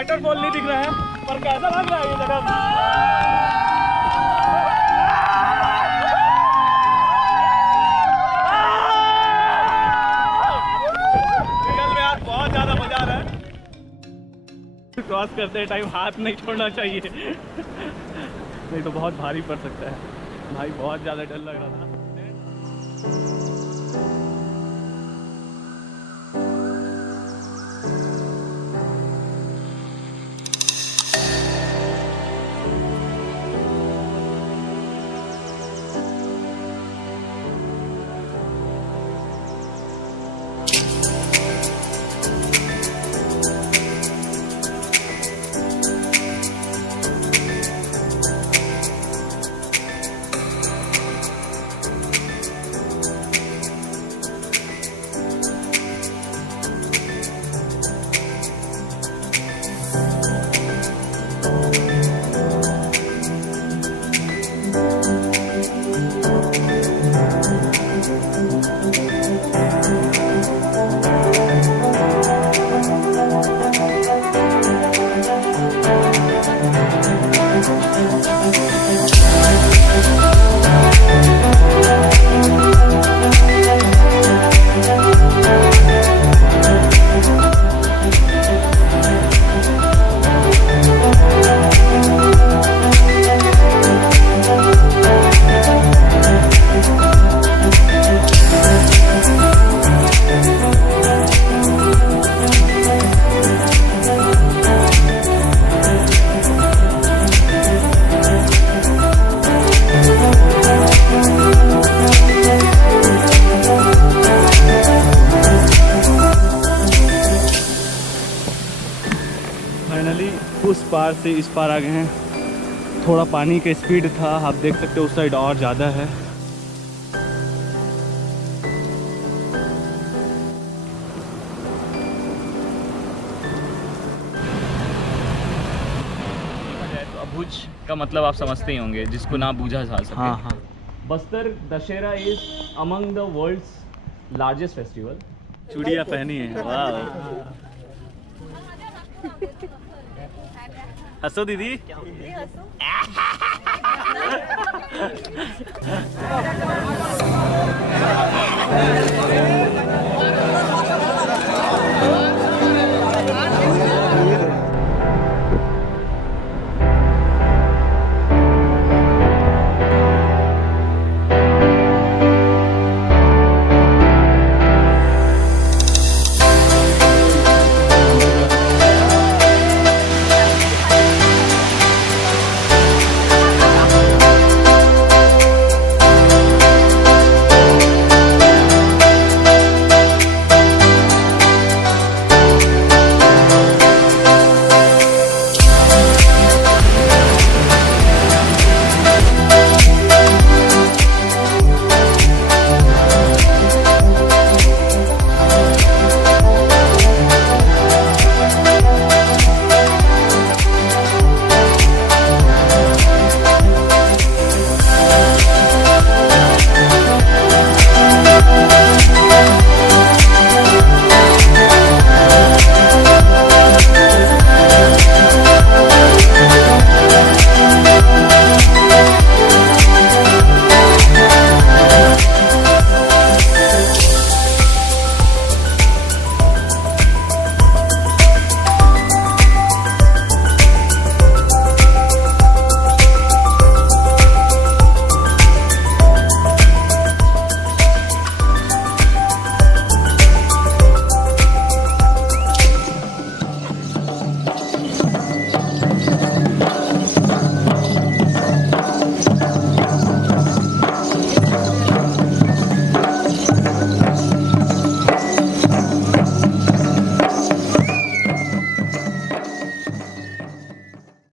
वाटरफॉल नहीं दिख रहा है, पर कैसा लग रहा है ये जगह। में आज बहुत ज्यादा मजा आ रहा है। क्रॉस करते टाइम हाथ नहीं छोड़ना चाहिए नहीं तो बहुत भारी पड़ सकता है भाई। बहुत ज्यादा डर लग रहा था। उस पार से इस पार आ गए हैं। थोड़ा पानी का स्पीड था, आप देख सकते हो उस साइड और ज़्यादा है। तो अभुज का मतलब आप समझते ही होंगे, जिसको ना बूझा जा सके। हाँ हाँ। Bastar Dussehra is among the world's largest festival. चूड़ियाँ पहनी है, वाह। हंसो दीदी।